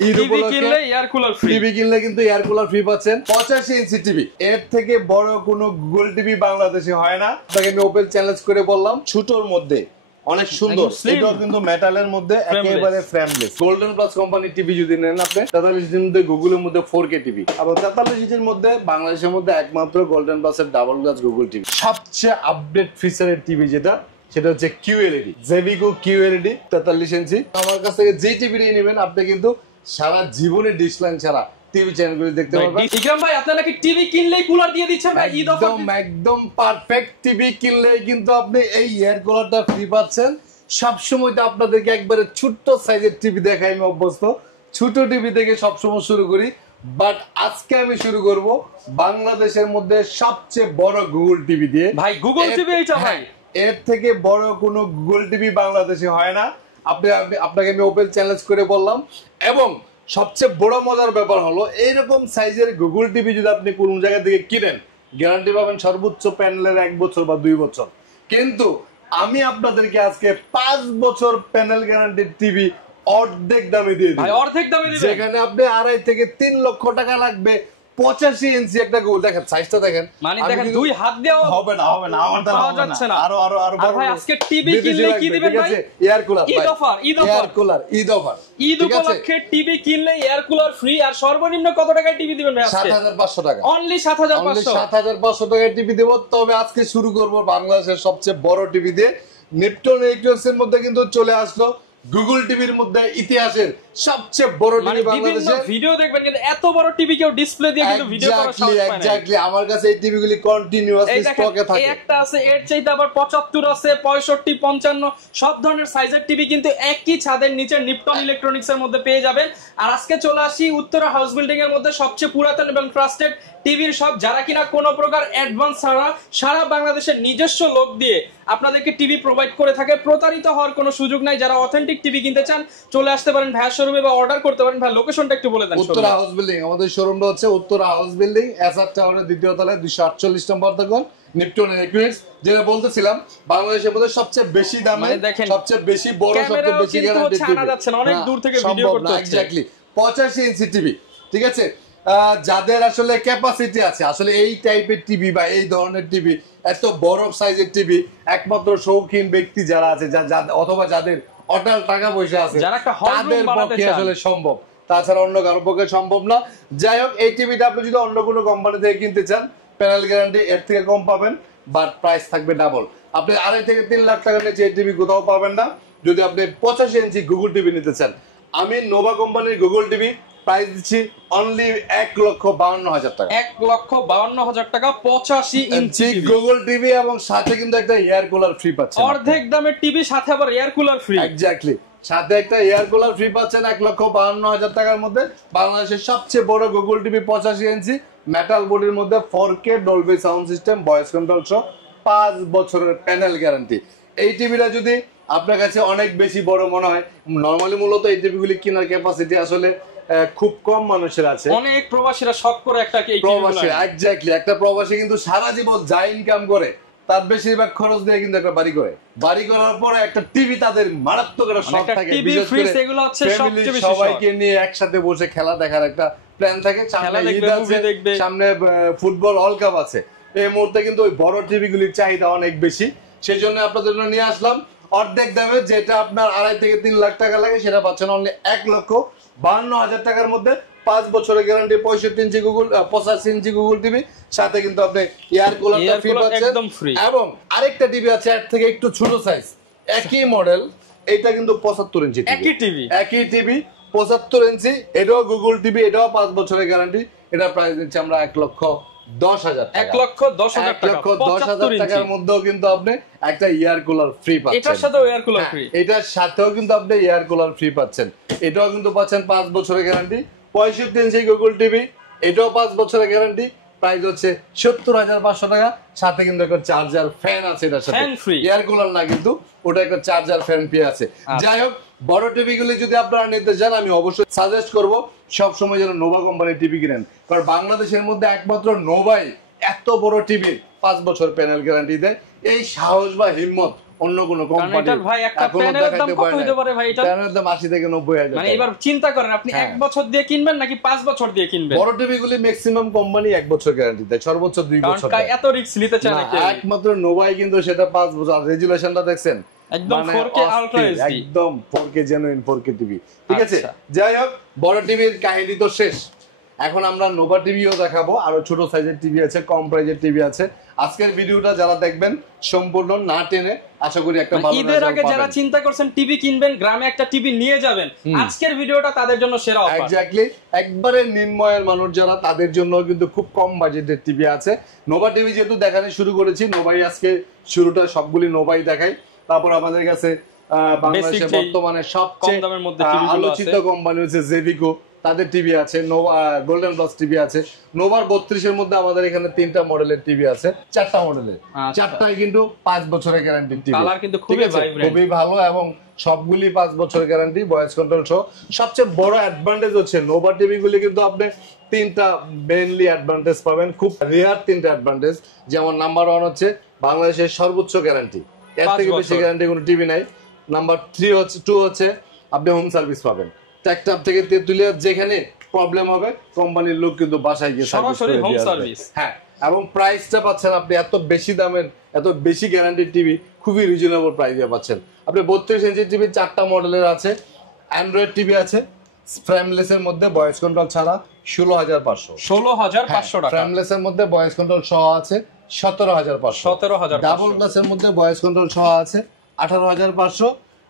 TV কিনলে air cooler free, TV কিনলে কিন্তু এয়ার কুলার ফ্রি পাচ্ছেন। 85 ইঞ্চি টিভি, এর থেকে বড় কোনো গুগল টিভি বাংলাদেশে হয় না। আপনাকে আমি ওপেন চ্যালেঞ্জ করে বললাম, ছোটর মধ্যে অনেক সুন্দর, এটাও কিন্তু মেটালের মধ্যে একেবারে ফ্রেমলেস। গোল্ডেন প্লাস কোম্পানির টিভি যদি নেন আপনি 43 ইঞ্চির মধ্যে, গুগলের মধ্যে 4K টিভি, আবার 43 ইঞ্চির মধ্যে বাংলাদেশের মধ্যে একমাত্র গোল্ডেন প্লাসের ডাবল গ্লাস গুগল টিভি। সবচেয়ে আপডেট ফিচারের টিভি যেটা, সেটা হচ্ছে কিউএলইডি, জেভিকো কিউএলইডি 43 ইঞ্চি। আমার কাছ থেকে যে টিভিটি নেবেন আপনি কিন্তু সারা জীবনে ডিশ লাইন ছাড়া টিভি চ্যানেলগুলো দেখতে পারবেন। ইকরাম ভাই, আপনারা নাকি টিভি কিনলেই কুলার দিয়ে দিচ্ছেন ভাই? একদম পারফেক্ট। টিভি কিনলেই কিন্তু আপনি এই এয়ার কুলারটা ফ্রি পাচ্ছেন। সবসময় তো আপনাদেরকে একবারে ছোট্ট সাইজের টিভি দেখাই আমি অভ্যস্ত, ছোট টিভি থেকে সবসময় শুরু করি, বাট আজকে আমি শুরু করব বাংলাদেশের মধ্যে সবচেয়ে বড় গুগল টিভি দিয়ে। ভাই গুগল টিভি এইটা ভাই, এর থেকে বড় কোনো গুগল টিভি বাংলাদেশে হয় না। আপনাকে আমি ওপেন চ্যালেঞ্জ করে বললাম। এবং সবচেয়ে বড় মজার ব্যাপার হলো, এইরকম সাইজের গুগল টিভি যদি আপনি কোন জায়গা থেকে কিনেন, গ্যারান্টি পাবেন সর্বোচ্চ প্যানেলের 1 বছর বা 2 বছর। কিন্তু আমি আপনাদেরকে আজকে 5 বছর প্যানেল গ্যারান্টির টিভি অর্ধেক দামে দিয়ে দিই। অর্ধেক দামে দিবেন, যেখানে আপনি 2.5 থেকে 3 লক্ষ টাকা লাগবে 85 ইঞ্চি একটা গুগল। দেখেন সাইজটা দেখেন, মানে দেখেন দুই হাত দেওয়া হবে না আমার দ্বারা হবে না। আরো ভাই আজকে টিভি কিনলে কি দিবেন ভাই? Air cooler, Eid offer, Eid উপলক্ষে টিভি কিনলে এয়ার কুলার ফ্রি। আর সর্বনিম্ন কত টাকায় টিভি দিবেন ভাই? 7500 টাকা, অনলি 7500 টাকায় টিভি দেব। তবে আজকে শুরু করব বাংলাদেশের সবচেয়ে বড় টিভি দিয়ে। নেপটন ইলেকট্রনিক্স এর মধ্যে কিন্তু চলে আসলো গুগল টিভির মধ্যে ইতিহাসের সবচেয়ে বড় টিভি বাংলাদেশে। ভিডিও দেখবেন কিন্তু এত বড় টিভি কেউ ডিসপ্লে দিয়ে কিন্তু ভিডিও করা সম্ভব না। এক্স্যাক্টলি আমার কাছে এই টিভিগুলি কন্টিনিউয়াসলি স্টকে থাকে। একটা আছে, এর চাইতে আবার 75 আছে, 65, 55 সব ধরনের সাইজের টিভি কিন্তু একই ছাদের নিচে নিপটন ইলেকট্রনিক্স এর মধ্যে পেয়ে যাবেন। আর আজকে চলে আসি উত্তরা হাউস বিল্ডিং এর মধ্যে সবচেয়ে পুরাতন এবং ট্রাস্টেড টিভির সব, যারা কিনা কোনো প্রকার অ্যাডভান্স ছাড়া সারা বাংলাদেশের নিজস্ব লোক দিয়ে আপনাদেরকে টিভি প্রোভাইড করে থাকে। প্রতারিত হওয়ার কোনো সুযোগ নাই। যারা অথেন্টিক টিভি কিনতে চান চলে আসতে পারেন ভাইয়ের শোরুমে বা অর্ডার করতে পারেন। ভাই লোকেশনটা একটু বলে দেন। উত্তরা হাউস বিল্ডিং, আমাদের শোরুমটা হচ্ছে উত্তরা হাউস বিল্ডিং, এসআর টাওয়ারের দ্বিতীয় তলায় 248 নম্বর দোকান, নিপটন ইলেকট্রনিক্স। যেটা বলতেছিলাম বাংলাদেশের মধ্যে সবচেয়ে বেশি দামে, সবচেয়ে বেশি বড়, সবচেয়ে বেশি গ্যারান্টি টিভি যাচ্ছে না, অনেক দূর থেকে ভিডিও করতে হচ্ছে। এক্স্যাক্টলি 85 ইঞ্চি টিভি, ঠিক আছে। যাদের আসলে ক্যাপাসিটি আছে, আসলে এই টাইপের টিভি বা এই ধরনের টিভি, এত বড় সাইজের টিভি একমাত্র শৌখিন ব্যক্তি যারা আছে, অথবা যাদের অটাল টাকা পয়সা আছে, তাদের পক্ষে আসলে সম্ভব, তাছাড়া অন্য কারোর পক্ষে সম্ভব না। যাই হোক, এই টিভিটা আপনি যদি অন্য কোনো কোম্পানি থেকে কিনতে চান, প্যানেল গ্যারান্টি এর থেকে কম পাবেন, বাট প্রাইস থাকবে ডাবল। আপনি 2.5 থেকে 3 লাখ টাকা নিচে এই টিভি কোথাও পাবেন না। যদি আপনি 85 ইঞ্চি গুগল টিভি নিতে চান, আমি নোভা কোম্পানির গুগল টিভি প্রাইস দিচ্ছি অনলি 1,52,000 টাকা। 1,52,000 টাকা 85 ইঞ্চি গুগল টিভি, এবং সাথে কিন্তু একটা এয়ার কুলার ফ্রি পাচ্ছেন। অর্ধেক দামের টিভি, সাথে আবার এয়ার কুলার ফ্রি। এক্স্যাক্টলি, সাথে একটা এয়ার কুলার ফ্রি পাচ্ছেন 1,52,000 টাকার মধ্যে। বাংলাদেশের সবচেয়ে বড় গুগল টিভি 85 ইঞ্চি মেটাল বডির মধ্যে 4K Dolby sound system, voice control সহ 5 বছরের প্যানেল গ্যারান্টি। এই টিভিটা যদি আপনার কাছে অনেক বেশি বড় মনে হয়, নরমালি মূলত এই টিভিগুলি কেনার ক্যাপাসিটি আসলে খুব কম মানুষের আছে। অনেক প্রবাসীরা শখ করে একটা প্রবাসী, এক্স্যাক্টলি একটা প্রবাসী কিন্তু সারা জীবন যা ইনকাম করে তার বেশিরভাগ খরচ দিয়ে কিন্তু একটা বাড়ি করে। বাড়ি করার পরে একটা টিভি তাদের মারাত্মক একটা শখ থাকে, বিশেষ করে এগুলো হচ্ছে সবচেয়ে বেশি সবাইকে নিয়ে একসাথে বসে খেলা দেখার একটা প্ল্যান থাকে। সামনে ঈদ আছে, সামনে ফুটবল ওয়ার্ল্ড কাপ আছে। এই মুহূর্তে কিন্তু ওই বড় টিভিগুলির চাহিদা অনেক বেশি। সেই জন্য আপনাদের জন্য নিয়ে আসলাম অর্ধেক দামে, যেটা আপনার 2.5 থেকে 3 লাখ টাকা লাগে সেটা পাচ্ছেন অনলি 1,52,000 টাকার মধ্যে। 5 বছরের গ্যারান্টি, 65 ইঞ্চি গুগল, 85 ইঞ্চি গুগল টিভি, সাথে কিন্তু আপনি এয়ার কুলারটা ফ্রি পাচ্ছেন। এবং আরেকটা টিভি আছে এর থেকে একটু ছোট সাইজ, একই মডেল, এটা কিন্তু 75 ইঞ্চি একই টিভি 75 ইঞ্চি, এটাও গুগল টিভি, এটাও 5 বছরের গ্যারান্টি। এটা প্রাইস দিচ্ছি আমরা 1,10,000 টাকা। 1,10,000 টাকার মধ্যেও কিন্তু আপনি একটা এয়ার কুলার ফ্রি পাচ্ছেন। এটার সাথেও এয়ার কুলার ফ্রি, এটার সাথেও কিন্তু আপনি এয়ার কুলার ফ্রি পাচ্ছেন। এটাও কিন্তু পাচ্ছেন 5 বছরের গ্যারান্টি। 65 ইঞ্চি গুগল টিভি, এটাও 5 বছরের গ্যারান্টি, প্রাইস হচ্ছে 70,500 টাকা। সাথে কিন্তু একটা চার্জার ফ্যান আছে, এটার সাথে এয়ার কুলার না, কিন্তু ওটা একটা চার্জার ফ্যান পেয়ে আছে। যাই হোক, বড় টিভি গুলি যদি আপনারা নিতে চান, আমি অবশ্যই সাজেস্ট করবো সবসময় যেন নোভা কোম্পানির টিভি কিনেন, কারণ বাংলাদেশের মধ্যে একমাত্র নোভাই এত বড় টিভির 5 বছর প্যানেল গ্যারান্টি দেয়। এই সাহস বা হিম্মত অন্য কোনো কোম্পানি। কারণ ভাই একটা প্যানেলের দাম কত হতে পারে ভাই? এটা প্যানেলের দাম 80 থেকে 90,000। মানে এবার চিন্তা করেন আপনি 1 বছর দিয়ে কিনবেন নাকি 5 বছর দিয়ে কিনবেন? বড় টিভি গুলি ম্যাক্সিমাম কোম্পানি 1 বছর গ্যারান্টি দেয়, সর্বোচ্চ 2 বছর। কারণ এত রিস্ক নিতে চায় না কেউ। একমাত্র নোভাই কিন্তু সেটা 5 বছর। আর রেজুলেশনটা দেখছেন একদম 4K আলট্রা এইচডি, একদম 4K জেনুইন 4K টিভি। ঠিক আছে, যাই হোক বড় টিভির কাহিনী তো শেষ। এখন আমরা নোভা টিভিও দেখাবো, আরো ছোট সাইজের টিভি আছে, কম প্রাইজের টিভি আছে। আজকের ভিডিওটা যারা দেখবেন সম্পূর্ণ না টেনে আশা করি একটা ভালো ঈদের আগে যারা চিন্তা করছেন টিভি কিনবেন, গ্রামে একটা টিভি নিয়ে যাবেন, আজকের ভিডিওটা তাদের জন্য সেরা অফার। এক্স্যাক্টলি, একবারে নিম্নয়ের মানুষ যারা তাদের জন্য কিন্তু খুব কম বাজেটের টিভি আছে। নোভা টিভি যেহেতু দেখানো শুরু করেছি, নোভাই আজকে শুরুটা সবগুলি নোভাই দেখাই। তারপর আমাদের কাছে বাংলাদেশে বর্তমানে সবচেয়ে কম দামের মধ্যে আলোচিত কোম্পানি হচ্ছে জেভিকো, তাদের টিভি আছে। নোভা গোল্ডেন প্লাস টিভি আছে। নোভার 32 এর মধ্যে আমাদের এখানে 3টা মডেলের টিভি আছে, 4টা মডেলের, 4টাই কিন্তু 5 বছরের গ্যারান্টি টিভি। কালার কিন্তু খুবই ভালো এবং সবগুলি 5 বছরের গ্যারান্টি, ভয়েস কন্ট্রোল সহ। সবচেয়ে বড় অ্যাডভান্টেজ হচ্ছে নোভা টিভি গুলি কিন্তু আপনি 3টা মেইনলি অ্যাডভান্টেজ পাবেন, খুব রেয়ার 3টা অ্যাডভান্টেজ। যেমন নাম্বার 1 হচ্ছে বাংলাদেশের সর্বোচ্চ গ্যারান্টি, এর থেকে বেশি গ্যারান্টি কোনো টিভি নাই। নাম্বার 2 হচ্ছে আপনি হোম সার্ভিস পাবেন। ট্যাকটাপ থেকে তেতুলিয়া যেখানে প্রবলেম হবে কোম্পানির লোক কিন্তু বাসায় গিয়ে সরাসরি হোম সার্ভিস। হ্যাঁ, এবং প্রাইসটা পাচ্ছেন আপনি এত বেশি দামের, এত বেশি গ্যারান্টির টিভি খুবই রিজনেবল প্রাইসে পাচ্ছেন। আপনি 32 ইঞ্চি টিভি 4টা মডেলের আছে, অ্যান্ড্রয়েড টিভি আছে ফ্রেমলেস এর মধ্যে, ভয়েস কন্ট্রোল ছাড়া 16,500। 16,500 টাকা। ফ্রেমলেস এর মধ্যে ভয়েস কন্ট্রোল সহ আছে 17,500। 17,500। ডাবল গ্লাসের মধ্যে ভয়েস কন্ট্রোল সহ আছে 18,500।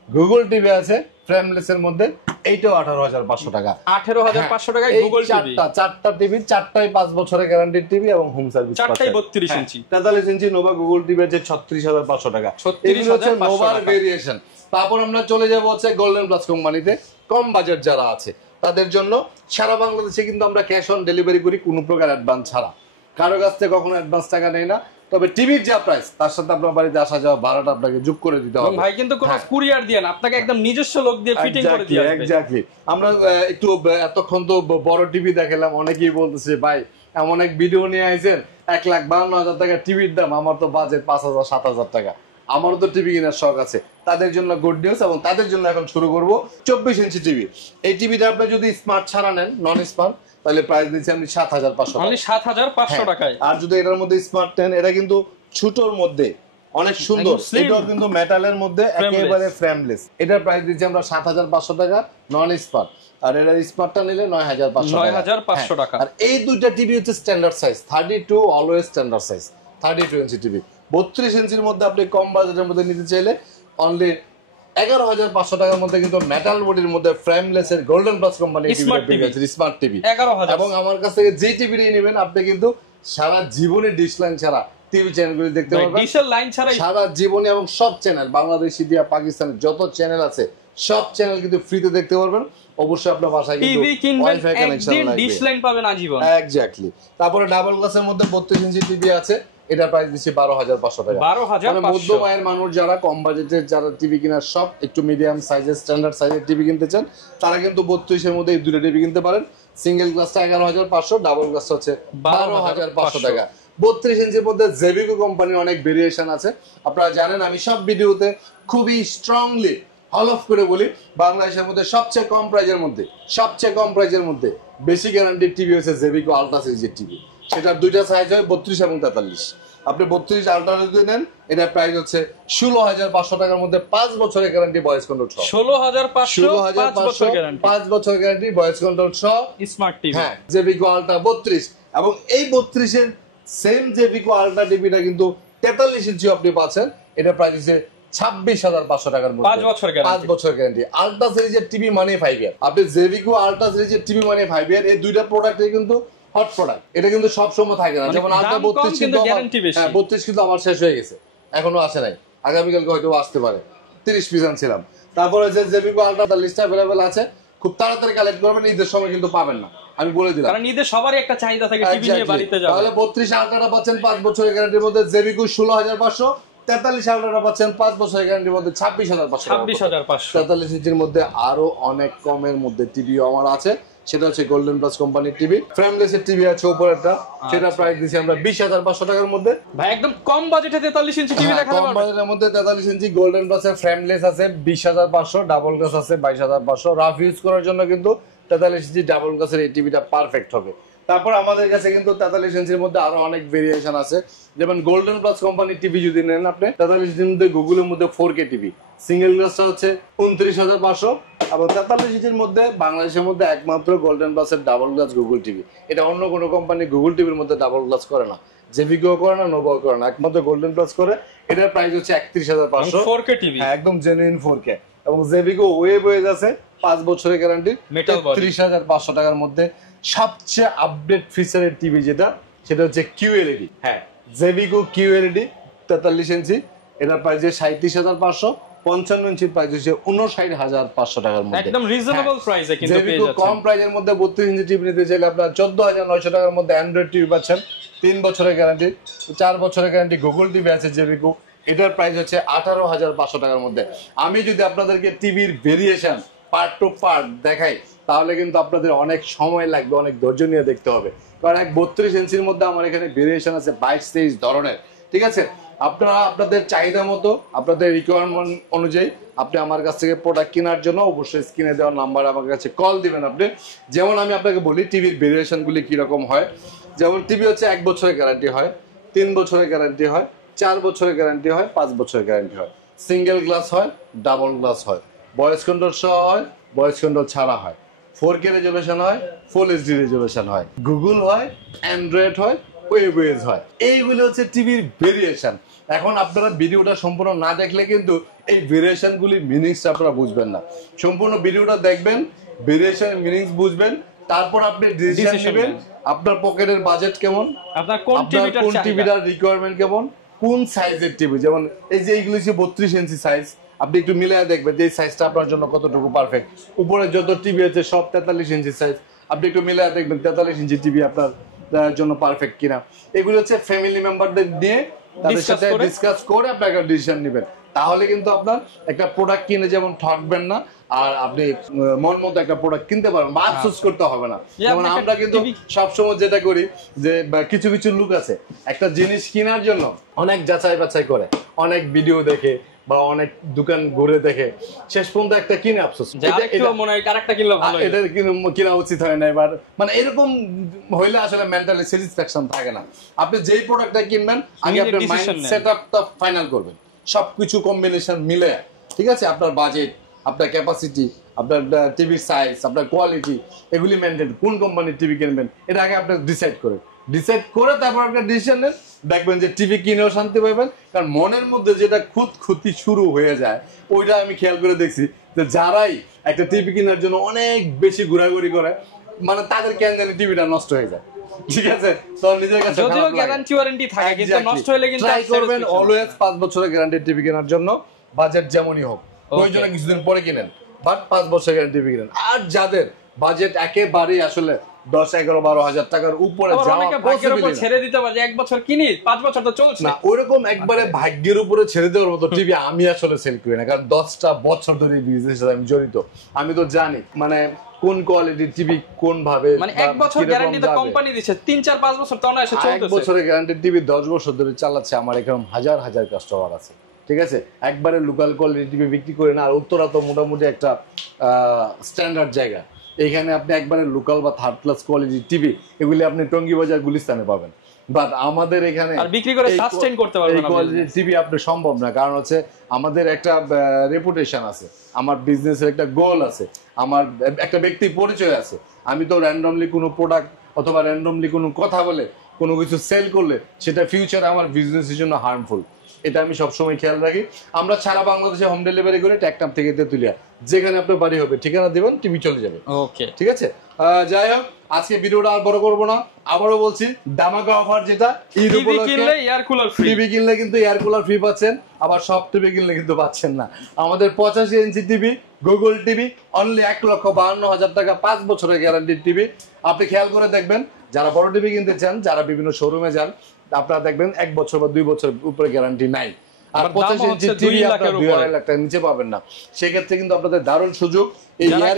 গুগল টিভি আছে ফ্রেমলেস এর মধ্যে, এইটাও 18,500 টাকা। 18,500 টাকায় গুগল টিভি। 4টা টিভি, 4টাই 5 বছরের গ্যারান্টির টিভি এবং হোম সার্ভিস। 4টাই 32 ইঞ্চি। 43 ইঞ্চি নোভা গুগল টিভি আছে 36,500 টাকা। এগুলো হচ্ছে নোভার ভেরিয়েশন। তারপর আমরা চলে যাব হচ্ছে গোল্ডেন প্লাস কোম্পানিতে। কম বাজেট যারা আছে তাদের জন্য সারা বাংলাদেশে কিন্তু আমরা ক্যাশ অন ডেলিভারি করি, কোনো প্রকার অ্যাডভান্স ছাড়া। কারো কাছ থেকে কখনো অ্যাডভান্স টাকা নেই না, তবে টিভির যা প্রাইস তার সাথে আপনার বাড়িতে আসা যাওয়া ভাড়াটা আপনাকে যোগ করে দিতে হবে। ভাই কিন্তু কোনো কুরিয়ার দিয়ে না, আপনাকে একদম নিজস্ব লোক দিয়ে ফিটিং করে দিয়ে আসবে। এক্স্যাক্টলি। আমরা একটু এতক্ষণ তো বড় টিভি দেখালাম, অনেকেই বলতেছে ভাই এমন এক ভিডিও নিয়ে আইছেন 1,52,000 টাকা টিভির দাম, আমার তো বাজেট 5,000 7,000 টাকা, আমারও তো টিভি কেনার শখ আছে। তাদের জন্য গুড নিউজ, এবং তাদের জন্য এখন শুরু করব 24 ইঞ্চি টিভি। এই টিভিটা আপনি যদি স্মার্ট ছাড়া নেন, নন স্মার্ট, তাহলে প্রাইস দিচ্ছি আমি 7,500 অনলি 7,500 টাকায়। আর যদি এটার মধ্যে স্মার্ট নেন, এটা কিন্তু ছোটর মধ্যে অনেক সুন্দর, এটাও কিন্তু মেটালের মধ্যে একেবারে ফ্রেমলেস। এটার প্রাইস দিচ্ছি আমরা 7,500 টাকা নন স্মার্ট, আর এটার স্মার্টটা নিলে 9,500 টাকা। আর এই দুইটা টিভি হচ্ছে standard size 32, always standard size 32 inch TV. 32 ইঞ্চির মধ্যে আপনি কম বাজেটের মধ্যে নিতে চাইলে অনলি 11,500 টাকার মধ্যে কিন্তু মেটাল বডির মধ্যে ফ্রেমলেস এর golden plus company smart TV 11,000। এবং আমার কাছ থেকে যে টিভিটি নেবেন আপনি কিন্তু সারা জীবনে ডিশ লাইন ছাড়া টিভি চ্যানেলগুলি দেখতে পারবেন, ডিশের লাইন ছাড়া সারা জীবনে, এবং সব চ্যানেল বাংলাদেশ, ইন্ডিয়া, পাকিস্তানের যত চ্যানেল আছে সব চ্যানেল কিন্তু ফ্রিতে দেখতে পারবেন। অবশ্যই আপনার বাসায় কিন্তু ওয়াইফাই কানেকশন লাগবে, ডিশ লাইন পাবেন আজীবন। এক্স্যাক্টলি। তারপরে ডাবল গ্লাসের মধ্যে 32 ইঞ্চি টিভি আছে, এটা প্রাইস দিচ্ছি 12,500 টাকা। 12,500। মধ্যম আয়ের মানুষ যারা, কম বাজেটের যারা টিভি কেনার সব একটু মিডিয়াম সাইজের স্ট্যান্ডার্ড সাইজের টিভি কিনতে চান, তারা কিন্তু 32 এর মধ্যে এই দুটো টিভি কিনতে পারেন। সিঙ্গেল গ্লাসটা 11,500, ডাবল গ্লাসটা হচ্ছে 12,500 টাকা। 32 ইঞ্চির মধ্যে জেভিকো কোম্পানির অনেক ভেরিয়েশন আছে। আপনারা জানেন আমি সব ভিডিওতে খুবই স্ট্রংলি হল অফ করে বলি, বাংলাদেশের মধ্যে সবচেয়ে কম প্রাইজের মধ্যে বেশি গ্যারান্টির টিভি হচ্ছে জেভিকো আলট্রা সিরিজের টিভি। সেটার দুইটা সাইজ হয় 32 এবং 43। আপনি 32 আলট্রা যদি নেন, এটার প্রাইস হচ্ছে 16,500 টাকার মধ্যে 5 বছরের গ্যারান্টি, ভয়েস কন্ট্রোল সহ। 16,500 5 বছর গ্যারান্টি, ভয়েস কন্ট্রোল সহ, স্মার্ট টিভি। হ্যাঁ, জেভিকো আলট্রা 32। এবং এই 32 এর সেম জেভিকো আলট্রা টিভিটা কিন্তু 43 ইঞ্চি আপনি পাচ্ছেন, এটা প্রাইস হচ্ছে 26,500 টাকার মধ্যে, 5 বছর গ্যারান্টি। আলট্রা সিরিজের টিভি মানে 5 ইয়ার। আপনি জেভিকো আলট্রা সিরিজের টিভি মানে 5 ইয়ার। এই দুইটা প্রোডাক্টই কিন্তু হট প্রোডাক্ট, এটা কিন্তু সব সময় থাকে না। যেমন আলট্রা 32 কিন্তু 32 কিন্তু আমার শেষ হয়ে গেছে, এখনো আসে নাই, আগামীকালকে হয়তো আসতে পারে, 30 পিস আনছিলাম। তারপরে যে জেভিকো আলট্রা লিস্ট अवेलेबल আছে, খুব তাড়াতাড়ি কালেক্ট করবেন, ঈদের সময় কিন্তু পাবেন না, আমি বলে দিলাম, কারণ ঈদে সবারই একটা চাহিদা থাকে টিভি নিয়ে বাড়িতে যাবে। তাহলে 32 আলট্রাটা পাচ্ছেন 5 বছরের গ্যারান্টির মধ্যে জেভিকো 16,500, 43 আলট্রাটা পাচ্ছেন 5 বছরের গ্যারান্টির মধ্যে 26,500। 26,500। 43 ইঞ্চির মধ্যে আরো অনেক কমের মধ্যে টিভিও আমার আছে, সেটা হচ্ছে গোল্ডেন প্লাস কোম্পানির টিভি। ফ্রেমলেস এর টিভি আছে উপরেরটা, সেটা প্রাইস দিছি আমরা 20,500 টাকার মধ্যে। ভাই একদম কম বাজেটে 43 ইঞ্চি টিভি দেখাতে পারবেন। কম বাজেটের মধ্যে 43 ইঞ্চি গোল্ডেন প্লাস এর ফ্রেমলেস আছে 20,500, ডাবল গ্লাস আছে 22,500। রাফ ইউজ করার জন্য কিন্তু 43 ইঞ্চি ডাবল গ্লাসের এই টিভিটা পারফেক্ট হবে। তারপর আমাদের কাছে কিন্তু 43 ইঞ্চির মধ্যে আরো অনেক ভেরিয়েশন আছে, যেমন গোল্ডেন প্লাস কোম্পানির টিভি যদি নেন আপনি 43 ইঞ্চির মধ্যে গুগলের মধ্যে 4K টিভি, সিঙ্গেল গ্লাসটা হচ্ছে 29,500। এবং 43 ইঞ্চির মধ্যে বাংলাদেশের মধ্যে একমাত্র গোল্ডেন প্লাসের ডাবল গ্লাস গুগল টিভি। এটা অন্য কোনো কোম্পানি গুগল টিভির মধ্যে ডাবল গ্লাস করে না, জেভিকো করে না, নোভাও করে না, একমাত্র গোল্ডেন প্লাস করে। এটার প্রাইস হচ্ছে 31,500, 4K টিভি, হ্যাঁ একদম জেনুইন 4K। এবং জেভিকো ওয়েব হয়ে আছে 5 বছরের গ্যারান্টি, 33,500 টাকার মধ্যে। সবচেয়ে আপডেট ফিচারের টিভি যেটা, সেটা হচ্ছে QLED। হ্যাঁ, জেভিকো QLED 43 ইঞ্চি, এটার প্রাইস 37,500। 55 ইঞ্চির প্রাইস হচ্ছে 59,500 টাকার মধ্যে, একদম রিজনেবল প্রাইসে কিন্তু পেয়ে যাচ্ছেন। কম প্রাইসের মধ্যে 32 ইঞ্চি টিভি নিতে চাইলে আপনারা 14,900 টাকার মধ্যে অ্যান্ড্রয়েড টিভি পাচ্ছেন, 3 বছরের গ্যারান্টি, 4 বছরের গ্যারান্টি। গুগল টিভি আছে জেভিকো, এটার প্রাইস হচ্ছে 18,500 টাকার মধ্যে। আমি যদি আপনাদেরকে টিভির ভেরিয়েশন পার্ট টু পার্ট দেখাই, তাহলে কিন্তু আপনাদের অনেক সময় লাগবে, অনেক ধৈর্য নিয়ে দেখতে হবে। কারণ 32 ইঞ্চির মধ্যে আমার এখানে ভেরিয়েশন আছে 22-23 ধরনের, ঠিক আছে? আপনারা আপনাদের চাহিদা মতো, আপনাদের রিকোয়ারমেন্ট অনুযায়ী আপনি আমার কাছ থেকে প্রোডাক্ট কেনার জন্য অবশ্যই স্ক্রিনে দেওয়া নাম্বার আমার কাছে কল দিবেন আপনি। যেমন আমি আপনাকে বলি টিভির ভেরিয়েশনগুলি কীরকম হয়। যেমন টিভি হচ্ছে 1 বছরের গ্যারান্টি হয়, 3 বছরের গ্যারান্টি হয়, 4 বছরের গ্যারান্টি হয়, 5 বছরের গ্যারান্টি হয়। সিঙ্গেল গ্লাস হয়, ডাবল গ্লাস হয়, ভয়েস কন্ট্রোল সহ হয়, ভয়েস কন্ট্রোল ছাড়া হয়, 4K রেজলিউশন হয়, ফুল এইচডি রেজলিউশন হয়, গুগল হয়, অ্যান্ড্রয়েড হয়, ওয়েবওয়েজ হয়। এইগুলো হচ্ছে টিভির ভেরিয়েশন। এখন আপনারা ভিডিওটা সম্পূর্ণ না দেখলে কিন্তু এই ভেরিয়েশনগুলির মিনিংস আপনারা বুঝবেন না। সম্পূর্ণ ভিডিওটা দেখবেন, ভেরিয়েশনের মিনিংস বুঝবেন, তারপর আপনি ডিসিশন নেবেন আপনার পকেটের বাজেট কেমন, আপনার কোন টিভিটার রিকোয়ারমেন্ট কেমন, কোন সাইজের টিভি। যেমন এই যে এইগুলো হচ্ছে 32 ইঞ্চি সাইজ, আপনি একটু মিলিয়ে দেখবেন যে এই সাইজটা আপনার জন্য কতটুকু পারফেক্ট। উপরে যত টিভি আছে সব 43 ইঞ্চি সাইজ, আপনি একটু মিলিয়ে দেখবেন 43 ইঞ্চি টিভি আপনার জন্য পারফেক্ট কিনা। এগুলো হচ্ছে ফ্যামিলি মেম্বারদের নিয়ে তাদের সাথে ডিসকাস করে আপনি একটা ডিসিশন নেবেন। তাহলে কিন্তু আপনার একটা প্রোডাক্ট কিনে যেমন ঠকবেন না, আর আপনি মন মতো একটা প্রোডাক্ট কিনতে পারবেন, বা আফসোস করতে হবে না। যেমন আমরা কিন্তু সবসময় যেটা করি যে কিছু কিছু লোক আছে একটা জিনিস কেনার জন্য অনেক যাচাই বাছাই করে, অনেক ভিডিও দেখে বা অনেক দোকান ঘুরে দেখে, শেষ পর্যন্ত একটা কিনে আফসোস, এটা কিনা উচিত হয় না। এবার মানে এরকম হইলে আসলে মেন্টালি স্যাটিসফ্যাকশন থাকে না। আপনি যেই প্রোডাক্টটা কিনবেন আগে আপনার মাইন্ড সেটআপটা ফাইনাল করবেন, সবকিছু কম্বিনেশন মিলে, ঠিক আছে? আপনার বাজেট, আপনার ক্যাপাসিটি, আপনার টিভির সাইজ, আপনার কোয়ালিটি, এগুলি মেনটেন, কোন কোম্পানির টিভি কিনবেন এটা আগে আপনার ডিসাইড করে তারপর আপনার ডিসিশন নেন। দেখবেন যে টিভি কিনেও শান্তি পাবেন। কারণ মনের মধ্যে যেটা খুঁতখুঁতি শুরু হয়ে যায়, ওইটা আমি খেয়াল করে দেখছি যে যারাই একটা টিভি কেনার জন্য অনেক বেশি ঘোরাঘুরি করে, মানে তাদের কেন জানি টিভিটা নষ্ট হয়ে যায়, ঠিক আছে? তো নিজের কাছে যদিও গ্যারান্টি ওয়ারেন্টি থাকে, কিন্তু নষ্ট হলে কিন্তু ট্রাই করবেন অলওয়েজ 5 বছরের গ্যারান্টি টিভি কেনার জন্য, বাজেট যেমনই হোক। প্রয়োজনে কিছুদিন পরে কিনেন, বাট 5 বছরের গ্যারান্টি টিভি কিনেন। আর যাদের বাজেট একেবারেই আসলে 10-11-12 হাজার টাকার উপরে ছেড়ে দিতে পারে, 1 বছর কিনি 5 বছর তো চলছে না, ওইরকম একবারে ভাগ্যের উপরে ছেড়ে দেওয়ার মতো টিভি আমি আসলে সেল করি না। কারণ 10টা বছর ধরে এই বিজনেসের সাথে আমি জড়িত, আমি তো জানি মানে কোন কোয়ালিটির টিভি কোন ভাবে, মানে 1 বছর গ্যারান্টি তো কোম্পানি দিচ্ছে, 3-4-5 বছর তো না এসে চলতেছে। 1 বছরের গ্যারান্টি টিভি 10 বছর ধরে চালাচ্ছে আমার এরকম হাজার হাজার কাস্টমার আছে, ঠিক আছে? একবারে লোকাল কোয়ালিটি টিভি বিক্রি করে না। আর উত্তরা তো মোটামুটি একটা স্ট্যান্ডার্ড জায়গা, এইখানে আপনি একবারে লোকাল বা থার্ড ক্লাস কোয়ালিটির টিভি এগুলি আপনি টঙ্গী বাজার গুলিস্তানে পাবেন, বাট আমাদের এখানে আর বিক্রি করে সাস্টেইন করতে পারবেন না, এই কোয়ালিটির টিভি আপনি সম্ভব না। কারণ হচ্ছে আমাদের একটা রেপুটেশন আছে, আমার বিজনেসের একটা গোল আছে, আমার একটা ব্যক্তি পরিচয় আছে। আমি তো র্যান্ডমলি কোনো প্রোডাক্ট অথবা র্যান্ডমলি কোনো কথা বলে কোনো কিছু সেল করলে সেটা ফিউচারে আমার বিজনেসের জন্য হার্মফুল, এটা আমি সবসময় খেয়াল রাখি। আমরা সারা বাংলাদেশে হোম ডেলিভারি করে ট্যাকটাপ থেকে তেতুলিয়া, যেখানে আপনার বাড়ি হবে ঠিকানা দিবেন, টিভি চলে যাবে। ওকে, ঠিক আছে? যাই হোক, আজকে ভিডিওটা আর বড় করবো না। আবারও বলছি, ধামাকা অফার যেটা, টিভি কিনলে এয়ার কুলার ফ্রি, টিভি কিনলে কিন্তু এয়ার কুলার ফ্রি পাচ্ছেন, আবার সব টিভি কিনলে কিন্তু পাচ্ছেন না। আমাদের 85 inch TV Google TV only 1,52,000 টাকা, 5 বছরের গ্যারান্টির টিভি। আপনি খেয়াল করে দেখবেন, যারা বড় টিভি কিনতে চান, যারা বিভিন্ন শোরুমে যান, আপনারা দেখবেন 1 বছর বা 2 বছর উপরে গ্যারান্টি নাই। আর 85 ইঞ্চি টিভি আপনারা 2.5 লাখ টাকার নিচে পাবেন না। সেক্ষেত্রে কিন্তু আপনাদের দারুণ সুযোগ। এই এয়ার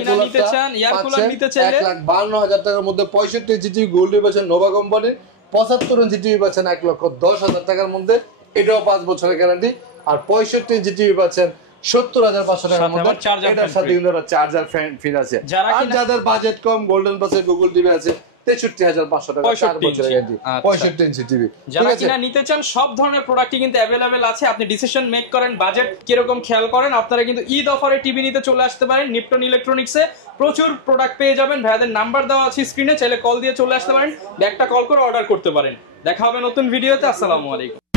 কুলার নিতে চাইলে 1,52,000 টাকার মধ্যে 65 ইঞ্চি টিভি গোল্ড পাচ্ছেন নোভা কোম্পানির, 75 ইঞ্চি টিভি পাচ্ছেন 1,10,000 টাকার মধ্যে, এটাও 5 বছরের গ্যারান্টি। আর 65 ইঞ্চি টিভি পাচ্ছেন 70,500 টাকার মধ্যে, এটার সাথে কিন্তু চার্জার ফ্রি আছে। আর যাদের বাজেট কম, গোল্ডেন পাসে গুগল টিভি আছে 63,500 টাকা, 4 বছরের গ্যারান্টি, 65 ইঞ্চি টিভি। যারা কিনা নিতে চান সব ধরনের প্রোডাক্টই কিন্তু अवेलेबल আছে। আপনি ডিসিশন মেক করেন, বাজেট কিরকম খেয়াল করেন। আপনারা কিন্তু ঈদ অফারে টিভি নিতে চলে আসতে পারেন নিপটন ইলেকট্রনিক্সে। প্রচুর প্রোডাক্ট পেয়ে যাবেন। ভাইয়াদের নাম্বার দেওয়া আছে স্ক্রিনে, চাইলে কল দিয়ে চলে আসতে পারেন, একটা কল করে অর্ডার করতে পারেন। দেখা হবে নতুন ভিডিওতে। আসসালামু আলাইকুম।